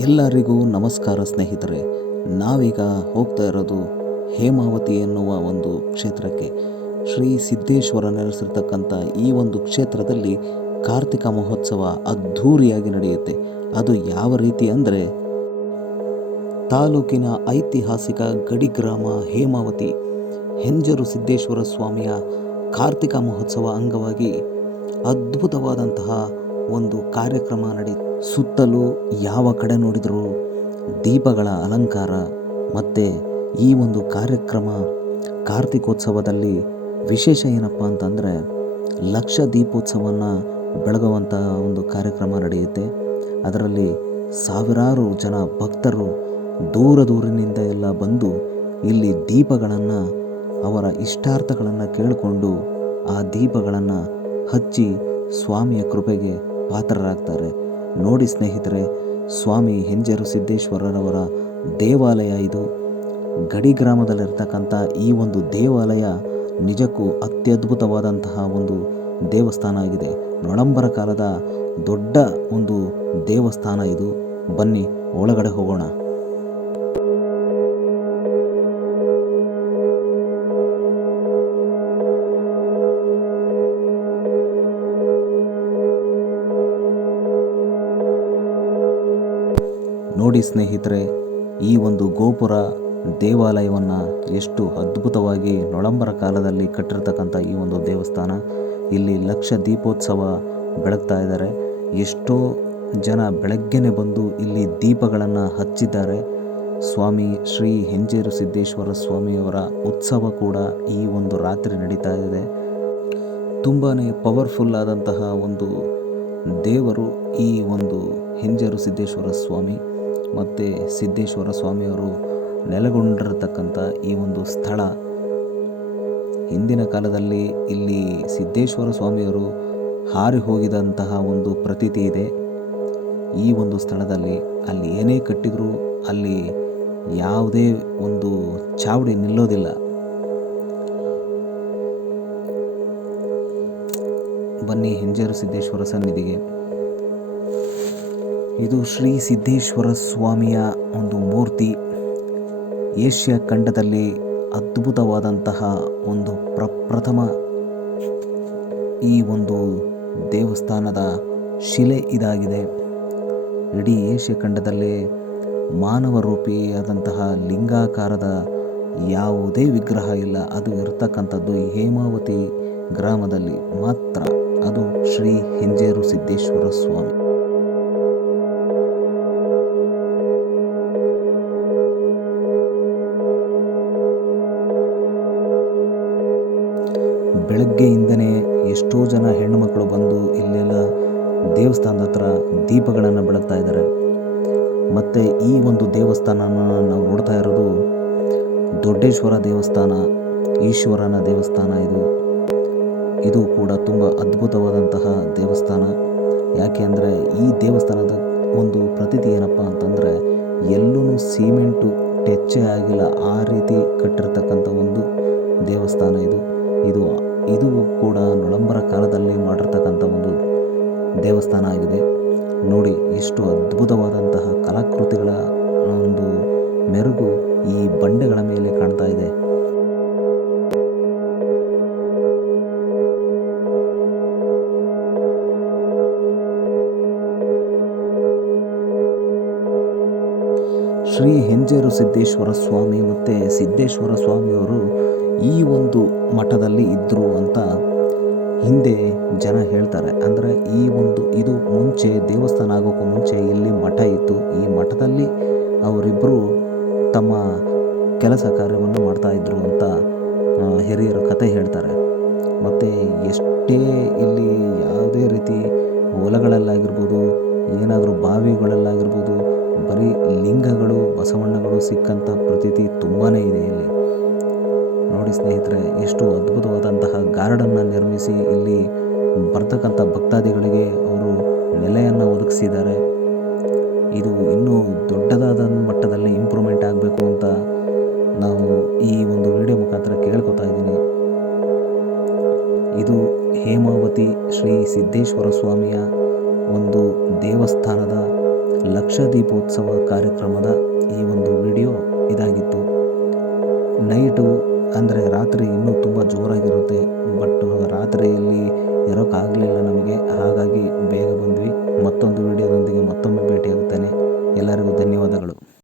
ಎಲ್ಲರಿಗೂ ನಮಸ್ಕಾರ ಸ್ನೇಹಿತರೆ. ನಾವೀಗ ಹೋಗ್ತಾ ಇರೋದು ಹೇಮಾವತಿ ಎನ್ನುವ ಒಂದು ಕ್ಷೇತ್ರಕ್ಕೆ. ಶ್ರೀ ಸಿದ್ದೇಶ್ವರ ನೆಲೆಸಿರ್ತಕ್ಕಂಥ ಈ ಒಂದು ಕ್ಷೇತ್ರದಲ್ಲಿ ಕಾರ್ತಿಕ ಮಹೋತ್ಸವ ಅದ್ಧೂರಿಯಾಗಿ ನಡೆಯುತ್ತೆ. ಅದು ಯಾವ ರೀತಿ ಅಂದರೆ, ತಾಲೂಕಿನ ಐತಿಹಾಸಿಕ ಗಡಿ ಗ್ರಾಮ ಹೇಮಾವತಿ, ಹೆಂಜರು ಸಿದ್ದೇಶ್ವರ ಸ್ವಾಮಿಯ ಕಾರ್ತಿಕ ಮಹೋತ್ಸವ ಅಂಗವಾಗಿ ಅದ್ಭುತವಾದಂತಹ ಒಂದು ಕಾರ್ಯಕ್ರಮ ನಡೆಯಿತು ಸುತ್ತಲೂ ಯಾವ ಕಡೆ ನೋಡಿದರೂ ದೀಪಗಳ ಅಲಂಕಾರ ಮತ್ತು ಈ ಒಂದು ಕಾರ್ಯಕ್ರಮ ಕಾರ್ತಿಕೋತ್ಸವದಲ್ಲಿ ವಿಶೇಷ ಏನಪ್ಪ ಅಂತಂದರೆ ಲಕ್ಷ ದೀಪೋತ್ಸವವನ್ನು ಬೆಳಗುವಂಥ ಒಂದು ಕಾರ್ಯಕ್ರಮ ನಡೆಯುತ್ತೆ. ಅದರಲ್ಲಿ ಸಾವಿರಾರು ಜನ ಭಕ್ತರು ದೂರ ದೂರಿನಿಂದ ಎಲ್ಲ ಬಂದು ಇಲ್ಲಿ ದೀಪಗಳನ್ನು ಅವರ ಇಷ್ಟಾರ್ಥಗಳನ್ನು ಕೇಳಿಕೊಂಡು ಆ ದೀಪಗಳನ್ನು ಹಚ್ಚಿ ಸ್ವಾಮಿಯ ಕೃಪೆಗೆ ಪಾತ್ರರಾಗ್ತಾರೆ. ನೋಡಿ ಸ್ನೇಹಿತರೆ, ಸ್ವಾಮಿ ಹೆಂಜರು ಸಿದ್ದೇಶ್ವರರವರ ದೇವಾಲಯ ಇದು. ಗಡಿ ಗ್ರಾಮದಲ್ಲಿರ್ತಕ್ಕಂಥ ಈ ಒಂದು ದೇವಾಲಯ ನಿಜಕ್ಕೂ ಅತ್ಯದ್ಭುತವಾದಂತಹ ಒಂದು ದೇವಸ್ಥಾನ ಆಗಿದೆ. ನೊಳಂಬರ ಕಾಲದ ದೊಡ್ಡ ಒಂದು ದೇವಸ್ಥಾನ ಇದು. ಬನ್ನಿ, ಒಳಗಡೆ ಹೋಗೋಣ. ನೋಡಿ ಸ್ನೇಹಿತರೆ, ಈ ಒಂದು ಗೋಪುರ ದೇವಾಲಯವನ್ನು ಎಷ್ಟು ಅದ್ಭುತವಾಗಿ ನೊಳಂಬರ ಕಾಲದಲ್ಲಿ ಕಟ್ಟಿರ್ತಕ್ಕಂಥ ಈ ಒಂದು ದೇವಸ್ಥಾನ. ಇಲ್ಲಿ ಲಕ್ಷ ದೀಪೋತ್ಸವ ಬೆಳಗ್ತಾ ಇದ್ದಾರೆ. ಎಷ್ಟೋ ಜನ ಬೆಳಗ್ಗೆನೆ ಬಂದು ಇಲ್ಲಿ ದೀಪಗಳನ್ನು ಹಚ್ಚಿದ್ದಾರೆ. ಸ್ವಾಮಿ ಶ್ರೀ ಹೆಂಜೇರು ಸಿದ್ದೇಶ್ವರ ಸ್ವಾಮಿಯವರ ಉತ್ಸವ ಕೂಡ ಈ ಒಂದು ರಾತ್ರಿ ನಡೀತಾ ಇದೆ. ತುಂಬಾ ಪವರ್ಫುಲ್ ಆದಂತಹ ಒಂದು ದೇವರು ಈ ಒಂದು ಹೆಂಜೇರು ಸಿದ್ದೇಶ್ವರ ಸ್ವಾಮಿ. ಮತ್ತು ಸಿದ್ದೇಶ್ವರ ಸ್ವಾಮಿಯವರು ನೆಲೆಗೊಂಡಿರತಕ್ಕಂಥ ಈ ಒಂದು ಸ್ಥಳ. ಹಿಂದಿನ ಕಾಲದಲ್ಲಿ ಇಲ್ಲಿ ಸಿದ್ದೇಶ್ವರ ಸ್ವಾಮಿಯವರು ಹಾರಿ ಹೋಗಿದಂತಹ ಒಂದು ಪ್ರತೀತಿ ಇದೆ. ಈ ಒಂದು ಸ್ಥಳದಲ್ಲಿ ಅಲ್ಲಿ ಏನೇ ಕಟ್ಟಿದರೂ ಅಲ್ಲಿ ಯಾವುದೇ ಒಂದು ಚಾವಡಿ ನಿಲ್ಲೋದಿಲ್ಲ. ಬನ್ನಿ ಹಿಂಜರು ಸಿದ್ದೇಶ್ವರ ಸನ್ನಿಧಿಗೆ. ಇದು ಶ್ರೀ ಸಿದ್ದೇಶ್ವರ ಸ್ವಾಮಿಯ ಒಂದು ಮೂರ್ತಿ. ಏಷ್ಯಾ ಖಂಡದಲ್ಲಿ ಅದ್ಭುತವಾದಂತಹ ಒಂದು ಪ್ರಪ್ರಥಮ ಈ ಒಂದು ದೇವಸ್ಥಾನದ ಶಿಲೆ ಇದಾಗಿದೆ. ಇಡೀ ಏಷ್ಯಾ ಖಂಡದಲ್ಲಿ ಮಾನವ ರೂಪಿಯಾದಂತಹ ಲಿಂಗಾಕಾರದ ಯಾವುದೇ ವಿಗ್ರಹ ಇಲ್ಲ. ಅದು ಇರತಕ್ಕಂಥದ್ದು ಹೇಮಾವತಿ ಗ್ರಾಮದಲ್ಲಿ ಮಾತ್ರ. ಅದು ಶ್ರೀ ಹೆಂಜೇರು ಸಿದ್ದೇಶ್ವರ ಸ್ವಾಮಿ. ಬೆಳಗ್ಗೆಯಿಂದನೇ ಎಷ್ಟೋ ಜನ ಹೆಣ್ಣುಮಕ್ಕಳು ಬಂದು ಇಲ್ಲೆಲ್ಲ ದೇವಸ್ಥಾನದ ಹತ್ರ ದೀಪಗಳನ್ನು ಬೆಳಗ್ತಾ ಇದ್ದಾರೆ. ಮತ್ತು ಈ ಒಂದು ದೇವಸ್ಥಾನನ ನಾವು ನೋಡ್ತಾ ಇರೋದು ದೊಡ್ಡೇಶ್ವರ ದೇವಸ್ಥಾನ, ಈಶ್ವರನ ದೇವಸ್ಥಾನ ಇದು. ಇದು ಕೂಡ ತುಂಬ ಅದ್ಭುತವಾದಂತಹ ದೇವಸ್ಥಾನ. ಯಾಕೆ ಅಂದರೆ ಈ ದೇವಸ್ಥಾನದ ಒಂದು ಪ್ರತೀತಿ ಏನಪ್ಪ ಅಂತಂದರೆ ಎಲ್ಲೂ ಸಿಮೆಂಟು ಟೆಚ್ಚೇ ಆಗಿಲ್ಲ, ಆ ರೀತಿ ಕಟ್ಟಿರ್ತಕ್ಕಂಥ ಒಂದು ದೇವಸ್ಥಾನ ಇದು. ಇದು ಇದು ಕಾಲದಲ್ಲಿ ಮಾಡಿರ್ತಕ್ಕಂಥ ಒಂದು ದೇವಸ್ಥಾನ ಆಗಿದೆ. ನೋಡಿ, ಎಷ್ಟು ಅದ್ಭುತವಾದಂತಹ ಕಲಾಕೃತಿಗಳ ಒಂದು ಮೆರುಗು ಈ ಬಂಡೆಗಳ ಮೇಲೆ ಕಾಣ್ತಾ ಇದೆ. ಶ್ರೀ ಹೆಂಜೇರು ಸಿದ್ದೇಶ್ವರ ಸ್ವಾಮಿ ಮತ್ತು ಸಿದ್ದೇಶ್ವರ ಸ್ವಾಮಿಯವರು ಈ ಒಂದು ಮಠದಲ್ಲಿ ಇದ್ದರು ಅಂತ ಹಿಂದೆ ಜನ ಹೇಳ್ತಾರೆ, ಅಂದರೆ ಈ ಒಂದು ಇದು ಮುಂಚೆ, ದೇವಸ್ಥಾನ ಆಗೋಕ್ಕೂ ಮುಂಚೆ ಇಲ್ಲಿ ಮಠ ಇತ್ತು. ಈ ಮಠದಲ್ಲಿ ಅವರಿಬ್ಬರು ತಮ್ಮ ಕೆಲಸ ಕಾರ್ಯವನ್ನು ಮಾಡ್ತಾಯಿದ್ರು ಅಂತ ಹೆರಿಯರ ಕತೆ ಹೇಳ್ತಾರೆ. ಮತ್ತು ಎಷ್ಟೇ ಇಲ್ಲಿ ಯಾವುದೇ ರೀತಿ ಹೊಲಗಳಲ್ಲಾಗಿರ್ಬೋದು, ಏನಾದರೂ ಬಾವಿಗಳಲ್ಲಾಗಿರ್ಬೋದು, ಬರೀ ಲಿಂಗಗಳು, ಬಸವಣ್ಣಗಳು ಸಿಕ್ಕಂಥ ಪ್ರತೀತಿ ತುಂಬಾ ಇದೆ ಇಲ್ಲಿ. ನೋಡಿ ಸ್ನೇಹಿತರೆ, ಎಷ್ಟು ಅದ್ಭುತವಾದಂತಹ ಗಾರ್ಡನ್ನ ನಿರ್ಮಿಸಿ ಇಲ್ಲಿ ಬರ್ತಕ್ಕಂಥ ಭಕ್ತಾದಿಗಳಿಗೆ ಅವರು ನೆಲೆಯನ್ನು ಒದಗಿಸಿದ್ದಾರೆ. ಇದು ಇನ್ನೂ ದೊಡ್ಡದಾದ ಮಟ್ಟದಲ್ಲಿ ಇಂಪ್ರೂವ್ಮೆಂಟ್ ಆಗಬೇಕು ಅಂತ ನಾವು ಈ ಒಂದು ವಿಡಿಯೋ ಮುಖಾಂತರ ಕೇಳ್ಕೊತಾ ಇದ್ದೀನಿ. ಇದು ಹೇಮಾವತಿ ಶ್ರೀ ಸಿದ್ದೇಶ್ವರ ಸ್ವಾಮಿಯ ಒಂದು ದೇವಸ್ಥಾನದ ಲಕ್ಷ ದೀಪೋತ್ಸವ ಕಾರ್ಯಕ್ರಮದ ಈ ಒಂದು ವಿಡಿಯೋ ಇದಾಗಿತ್ತು. ನೈಟು ಅಂದರೆ ರಾತ್ರಿ ಇನ್ನೂ ತುಂಬ ಜೋರಾಗಿರುತ್ತೆ. ಬಟ್ ರಾತ್ರಿಯಲ್ಲಿ ಇರೋಕ್ಕಾಗಲಿಲ್ಲ ನಮಗೆ. ಹಾಗಾಗಿ ಬೇಗ ಬಂದ್ವಿ. ಮತ್ತೊಂದು ವಿಡಿಯೋದೊಂದಿಗೆ ಮತ್ತೊಮ್ಮೆ ಭೇಟಿಯಾಗುತ್ತೇನೆ. ಎಲ್ಲರಿಗೂ ಧನ್ಯವಾದಗಳು.